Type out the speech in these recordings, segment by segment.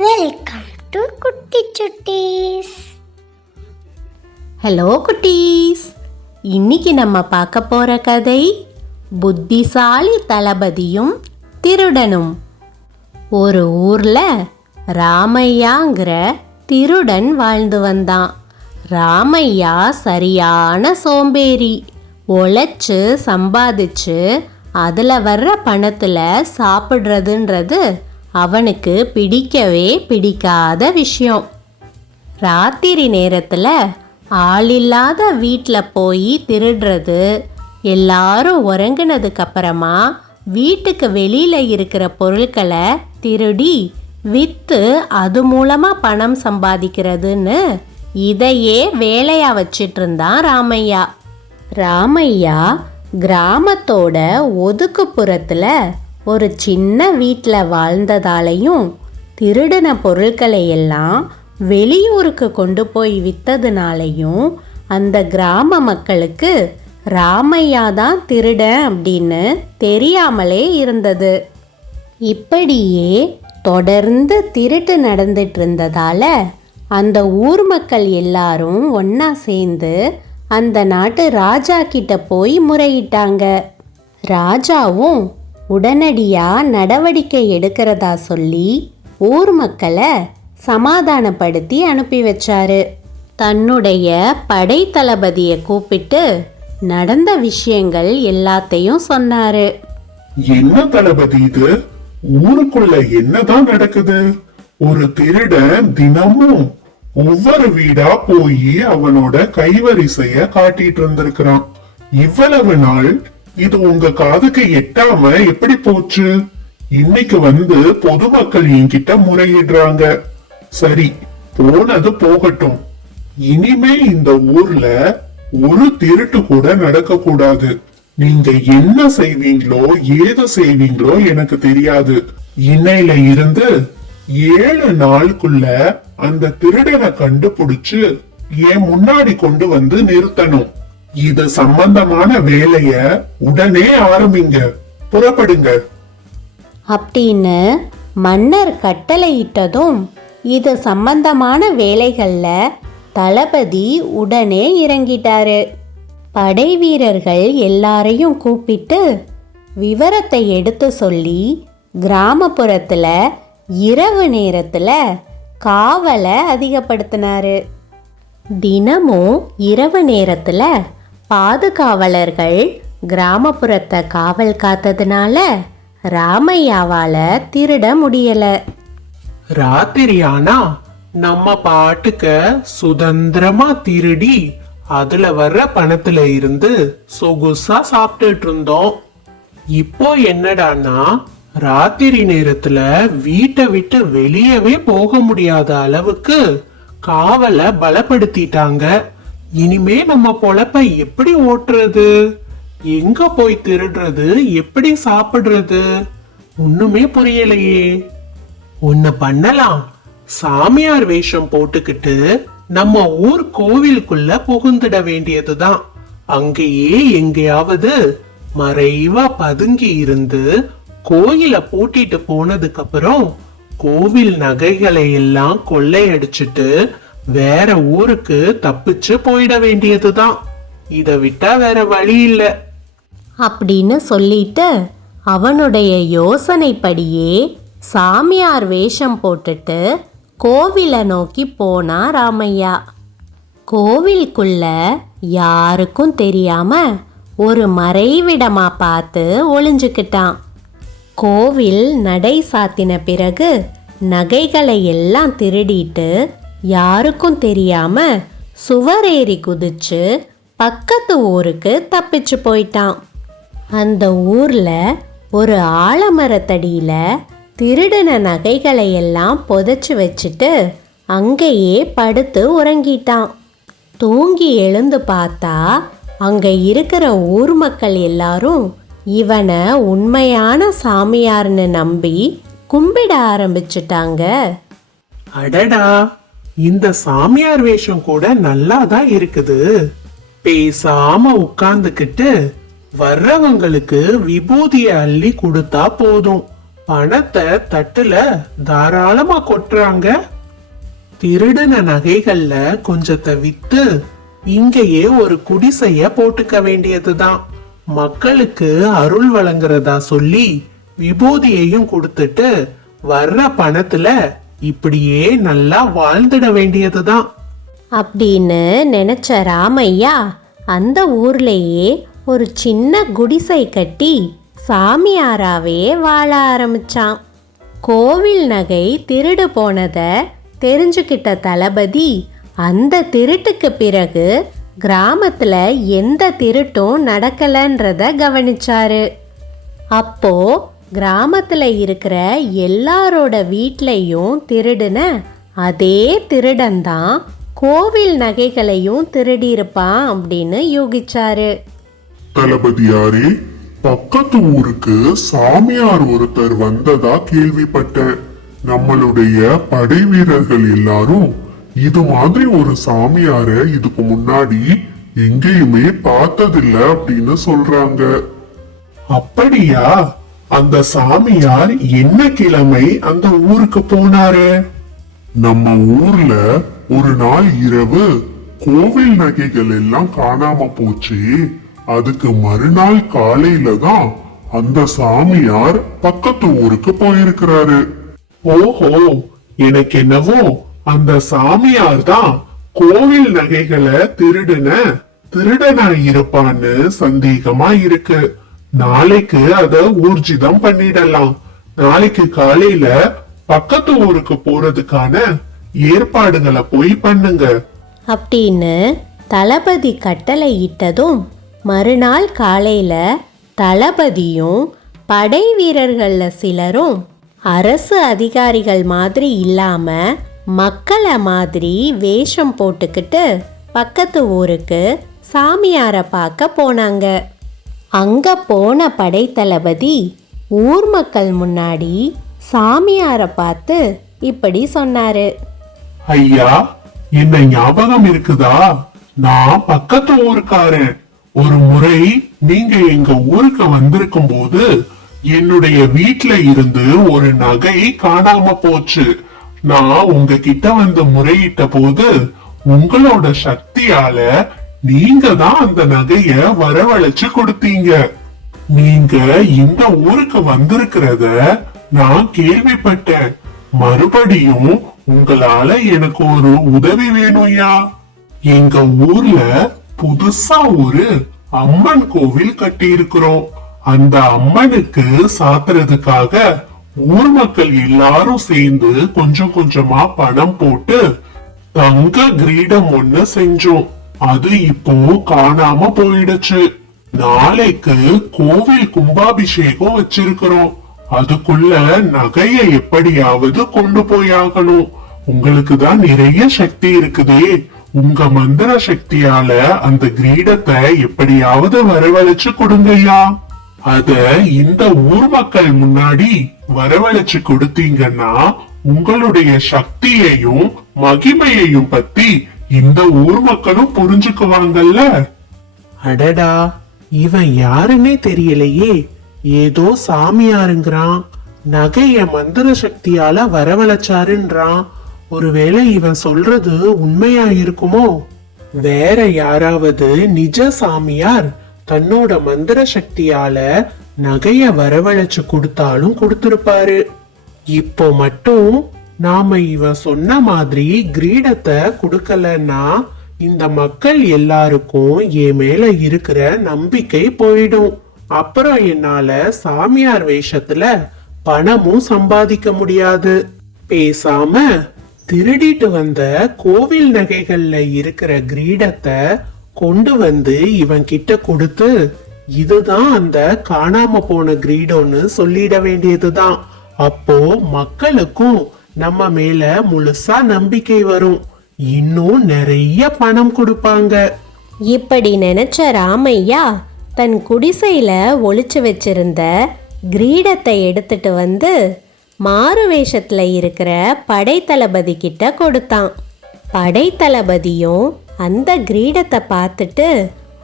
Welcome to குட்டி சுட்டீஸ். Hello குட்டீஸ், இன்னைக்கு நம்ம பார்க்க போற கதை புத்திசாலி தளபதியும் திருடனும். ஒரு ஊர்ல ராமையாங்கிற திருடன் வாழ்ந்து வந்தான். ராமையா சரியான சோம்பேறி. உழைச்சு சம்பாதிச்சு அதில் வர்ற பணத்தில் சாப்பிட்றதுன்றது அவனுக்கு பிடிக்கவே பிடிக்காத விஷயம். ராத்திரி நேரத்தில் ஆளில்லாத வீட்டில் போய் திருடுறது, எல்லாரும் உறங்கினதுக்கு அப்புறமா வீட்டுக்கு வெளியில் இருக்கிற பொருட்களை திருடி விற்று அது மூலமாக பணம் சம்பாதிக்கிறதுன்னு இதையே வேலையாக வச்சிட்டு இருந்தான் ராமையா. ராமையா கிராமத்தோட ஒதுக்குப்புறத்தில் ஒரு சின்ன வீட்டில் வாழ்ந்ததாலையும் திருடின பொருட்களை எல்லாம் வெளியூருக்கு கொண்டு போய் விற்றதுனாலையும் அந்த கிராம மக்களுக்கு ராமையா தான் திருடன் அப்படின்னு தெரியாமலே இருந்தது. இப்படியே தொடர்ந்து திருட்டு நடந்துட்டு இருந்ததால அந்த ஊர் மக்கள் எல்லாரும் ஒன்றா சேர்ந்து அந்த நாட்டு ராஜா கிட்ட போய் முறையிட்டாங்க. ராஜாவும் உடனடியா நடவடிக்கை எடுக்கிறதா சொல்லி ஊர் மக்களை சமாதானப்படுத்தி அனுப்பி வச்சாரு. தன்னுடைய படை தளபதியை கூப்பிட்டு நடந்த விஷயங்கள் எல்லாத்தையும் சொன்னாரு. என்ன தளபதி இது? ஊருக்குள்ள என்னதான் நடக்குது? ஒரு திருடன் தினமும் ஒவ்வொரு வீடா போய் அவனோட கைவரிசைய காட்டிட்டு இருந்திருக்கிறான். இவ்வளவு நாள் இது உங்க காதுக்கு எட்டாம எப்படி போச்சு? இன்னைக்கு வந்து பொதுமக்கள் என்கிட்ட முறையிடுறாங்க. சரி, போனது போகட்டும். இனிமே இந்த ஊர்ல ஒரு திருட்டு கூட நடக்க கூடாது. நீங்க என்ன செய்வீங்களோ ஏது செய்வீங்களோ எனக்கு தெரியாது. இன்னையில இருந்து 7 நாளுக்குள்ள அந்த திருடனை கண்டுபிடிச்சு என் முன்னாடி கொண்டு வந்து நிறுத்தணும். இது சம்பந்தமான வேலைய உடனே ஆரம்பிங்க, புறப்படுங்க அப்படின்னு மன்னர் கட்டளையிட்டதும் இது சம்பந்தமான வேலைகள்ல தளபதி உடனே இறங்கிட்டாரு. படை வீரர்கள் எல்லாரையும் கூப்பிட்டு விவரத்தை எடுத்து சொல்லி கிராமப்புறத்துல இரவு நேரத்துல காவலை அதிகப்படுத்தினாரு. தினமும் இரவு நேரத்துல பாதுகாவலர்கள் கிராமப்புறத்தை காவல் காத்ததுனால ராமையாவால திருட முடியல. ராத்திரியானா நம்ம பாட்டுக்க சுதந்திரமா திருடி அதுல வர்ற பணத்துல இருந்து சொகுசா சாப்பிட்டுட்டு இருந்தோம். இப்போ என்னடான்னா ராத்திரி நேரத்துல வீட்டை விட்டு வெளியவே போக முடியாத அளவுக்கு காவலை பலப்படுத்திட்டாங்க. இனிமே நம்ம பொழப்ப எப்படி ஓட்டுறது? எங்க போய் திருடுறது? எப்படி சாப்பிடுறது? ஒண்ணுமே புரியலையே. ஒண்ணு பண்ணலாம், சாமியார் வேஷம் போட்டுக்கிட்டு நம்ம ஊர் கோவிலுக்குள்ள புகுந்துட வேண்டியதுதான். அங்கேயே எங்கேயாவது மறைவா பதுங்கி இருந்து கோயில பூட்டிட்டு போனதுக்கு அப்புறம் கோவில் நகைகளை எல்லாம் கொள்ளையடிச்சிட்டு வேற ஊருக்கு தப்பிச்சு போயிட வேண்டியதுதான். இத விட்டா வேற வழி இல்ல அப்படின்னு சொல்லிட்டு அவனுடைய யோசனைப்படியே சாமியார் வேஷம் போட்டுட்டு கோவிலை நோக்கி போனா ராமையா. கோவிலுக்குள்ள யாருக்கும் தெரியாம ஒரு மறைவிடமா பார்த்து ஒளிஞ்சுக்கிட்டான். கோவில் நடை சாத்தின பிறகு நகைகளை எல்லாம் திருடிட்டு யாருக்கும் தெரியாம சுவரேறி குதிச்சு பக்கத்து ஊருக்கு தப்பிச்சு போயிட்டான். அந்த ஊர்ல ஒரு ஆலமரத்தடியில திருடின நகைகளை எல்லாம் புதைச்சு வச்சுட்டு அங்கேயே படுத்து உறங்கிட்டான். தூங்கி எழுந்து பார்த்தா அங்க இருக்கிற ஊர் மக்கள் எல்லாரும் இவனை உண்மையான சாமியார்னு நம்பி கும்பிட ஆரம்பிச்சுட்டாங்க. அடடா, இந்த சாமியார் வேஷம் கூட நல்லாதான் இருக்குது. பேசாம உட்கார்ந்துகிட்டு வர்றவங்களுக்கு விபூதிய அள்ளி கொடுத்தா போதும் பணத்தை தட்டுல தாராளமா கொட்டுறாங்க. திருடின நகைகள்ல கொஞ்சத்தை வித்து இங்கேயே ஒரு குடிசைய போட்டுக்க வேண்டியதுதான். மக்களுக்கு அருள் வழங்குறதா சொல்லி விபூதியையும் கொடுத்துட்டு வர்ற பணத்துல இப்படியே நல்லா வாழ்ந்துட வேண்டியதுதான் அப்படின்னு நினைச்ச ராமையா அந்த ஊர்லேயே ஒரு சின்ன குடிசை கட்டி சாமியாராவே வாழ ஆரம்பிச்சான். கோவில் நகை திருடு போனதை தெரிஞ்சுக்கிட்ட தளபதி அந்த திருட்டுக்கு பிறகு கிராமத்துல எந்த திருட்டும் நடக்கலன்றத கவனிச்சாரு. அப்போ கிராமத்துல இருக்கிற எல்லாரோட வீட்லையும் திருடுன அதே திருடன் தான் கோவில் நகைகளையும் திருடி இருப்பான் அப்படின்னு யூகிச்சாரு. தளபதியாரே, பக்கத்து ஊருக்கு சாமியார் ஒருத்தர் வந்ததா கேள்விப்பட்டேன். நம்மளுடைய படை வீரர்கள் எல்லாரும் இது மாதிரி ஒரு சாமியார இதுக்கு முன்னாடி எங்கேயுமே பார்த்ததில்ல அப்படின்னு சொல்றாங்க. அப்படியா? அந்த சாமியார் என்ன கிழமை அந்த ஊருக்கு போனாரு? நம்ம ஊர்ல ஒரு நாள் இரவு கோவில் நகைகள் எல்லாம் காணாம போச்சு. அதுக்கு மறுநாள் காலையில தான் அந்த சாமியார் பக்கத்து ஊருக்கு போயிருக்கிறாரு. ஓஹோ, எனக்கு என்னவோ அந்த சாமியார் தான் கோவில் நகைகளை திருடனா இருப்பான்னு சந்தேகமா இருக்கு. நாளைக்கு அத ஊர்ஜிதம் பண்ணிடலாம். நாளைக்கு காலையில பக்கத்து ஊருக்கு போறதுக்கான ஏற்பாடுகளை போய் பண்ணுங்க அப்படின்னு தளபதி கட்டளை இட்டதும் மறுநாள் காலையில தளபதியும் படை வீரர்கள்ல சிலரும் அரசு அதிகாரிகள் மாதிரி இல்லாம மக்களை மாதிரி வேஷம் போட்டுக்கிட்டு பக்கத்து ஊருக்கு சாமியாரை பார்க்க போனாங்க. அங்க போன படைத்தளபதி ஊர் மக்கள் முன்னாடி சாமியாரை பார்த்து இப்படி சொன்னாரு. ஐயா, என்ன ஞாபகம் இருக்குதா? நான் பக்கத்து ஊருக்காரன். ஒரு முறை நீங்க எங்க ஊருக்கு வந்திருக்கும் போது என்னுடைய வீட்ல இருந்து ஒரு நகை காணாம போச்சு. நான் உங்ககிட்ட வந்து முறையிட்ட போது உங்களோட சக்தியால நீங்க தான் அந்த நகைய வரவழைச்சு கொடுத்தீங்க. நீங்க இந்த ஊருக்கு வந்திருக்கிறத நான் கேள்விப்பட்டேன். மறுபடியும் உங்களால எனக்கு ஒரு உதவி வேணும்யா. எங்க ஊர்ல புதுசா ஒரு அம்மன் கோவில் கட்டி இருக்கிறோம். அந்த அம்மனுக்கு சாத்துறதுக்காக ஊர் மக்கள் எல்லாரும் சேர்ந்து கொஞ்சம் கொஞ்சமா பணம் போட்டு தங்க கிரீடம் ஒண்ணு செஞ்சோம். அது இப்போ காணாம போயிடுச்சு. நாளைக்கு கோவில் கும்பாபிஷேகம் வச்சிருக்கிறோம். அதுக்குள்ள நகைய எப்படியாவது கொண்டு போயாகணும். உங்களுக்கு தான் நிறைய சக்தி இருக்குதே. உங்க மந்திர சக்தியால அந்த கிரீடத்தை எப்படியாவது வரவழைச்சு கொடுங்கய்யா. அத இந்த ஊர் மக்கள் முன்னாடி வரவழைச்சு கொடுத்தீங்கன்னா உங்களுடைய சக்தியையும் மகிமையையும் பத்தி இந்த ஊர் மக்களும் புரிஞ்சுக்குவாங்கல்ல. அடடா, இவன் யாருன்னே தெரியலையே. ஏதோ சாமியாருங்கிறான், நகைய மந்திர சக்தியால வரவழைச்சாருன்றான். ஒருவேளை இவன் சொல்றது உண்மையா இருக்குமோ? வேற யாராவது நிஜ சாமியார் தன்னோட மந்திர சக்தியால நகைய வரவழைச்சு கொடுத்தாலும் கொடுத்திருப்பாரு. இப்போ மட்டும் நாம இவன் சொன்ன மாதிரி கிரீடத்தை கொடுக்கலன்னா இந்த மக்கள் எல்லாருக்கும் என் மேல இருக்கிற நம்பிக்கை போயிடும். அப்புறம் என்னால சாமியார் வேஷத்துல பணமும் சம்பாதிக்க முடியாது. பேசாம திருடிட்டு வந்த கோவில் நகைகள்ல இருக்கிற கிரீடத்தை கொண்டு வந்து இவன் கிட்ட கொடுத்து இதுதான் அந்த காணாம போன கிரீடம்னு சொல்லிட வேண்டியதுதான். அப்போ மக்களுக்கும் நம்ம மேல முழுசா நம்பிக்கை வரும். இன்னும் நிறைய பணம் கொடுப்பாங்க. இப்படி நினைச்ச ராமையா தன் குடிசையில ஒளிச்சு வச்சிருந்த கிரீடத்தை எடுத்துட்டு வந்து மாறு வேஷத்துல இருக்கிற படைத்தளபதி கிட்ட கொடுத்தான். படைத்தளபதியும் அந்த கிரீடத்தை பார்த்துட்டு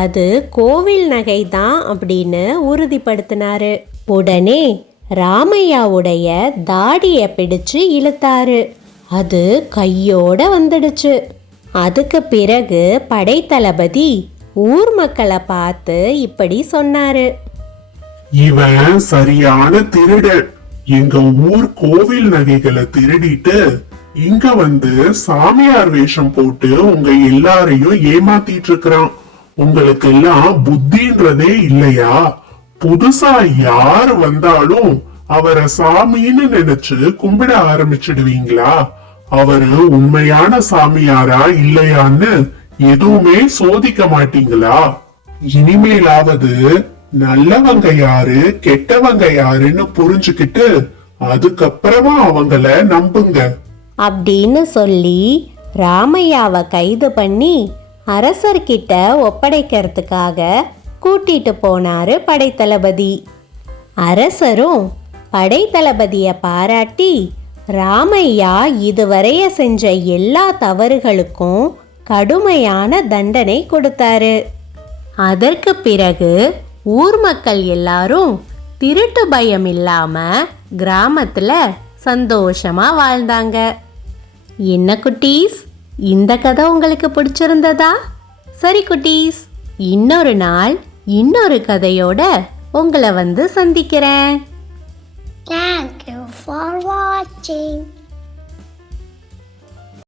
அது கோவில் நகை தான் அப்படின்னு உறுதிப்படுத்தினாரு. உடனே ராமையாவுடைய தாடியை பிடிச்சு இழுத்தாரு. அது கையோட வந்துடுச்சு. அதுக்கு பிறகு படைத்தளபதி ஊர் மக்களை பார்த்து இப்படி சொன்னாரு. இவன் சரியான திருடன். எங்க ஊர் கோவில் நகைகளை திருடிட்டு இங்க வந்து சாமியார் வேஷம் போட்டு உங்க எல்லாரையும் ஏமாத்திட்டு இருக்கிறான். உங்களுக்கு எல்லாம் புத்தின்றதே இல்லையா? புதுசா யார் வந்தாலும் அவரை சாமின்னு நினைச்சு கும்பிட ஆரம்பிச்சிடுவீங்களா? அவரு உண்மையான சாமியாரா இல்லையான்னு எதுவுமே சோதிக்க மாட்டீங்களா? இனிமேலாவது நல்லவங்க யாரு கெட்டவங்க யாருன்னு புரிஞ்சுக்கிட்டு அதுக்கப்புறமா அவங்கள நம்புங்க அப்படின்னு சொல்லி ராமையாவை கைது பண்ணி அரசர்கிட்ட ஒப்படைக்கிறதுக்காக கூட்டிட்டு போனாரு படைத்தளபதி. அரசரும் படைத்தளபதிய பாராட்டி ராமையா இதுவரைய செஞ்ச எல்லா தவறுகளுக்கும் கடுமையான தண்டனை கொடுத்தாரு. அதற்கு பிறகு ஊர் மக்கள் எல்லாரும் திருட்டு பயம் இல்லாம கிராமத்துல சந்தோஷமா வாழ்ந்தாங்க. என்ன குட்டீஸ், இந்த கதை உங்களுக்கு பிடிச்சிருந்ததா? சரி குட்டீஸ், இன்னொரு நாள் இன்னொரு கதையோட உங்களை வந்து சந்திக்கிறேன். Thank you for watching.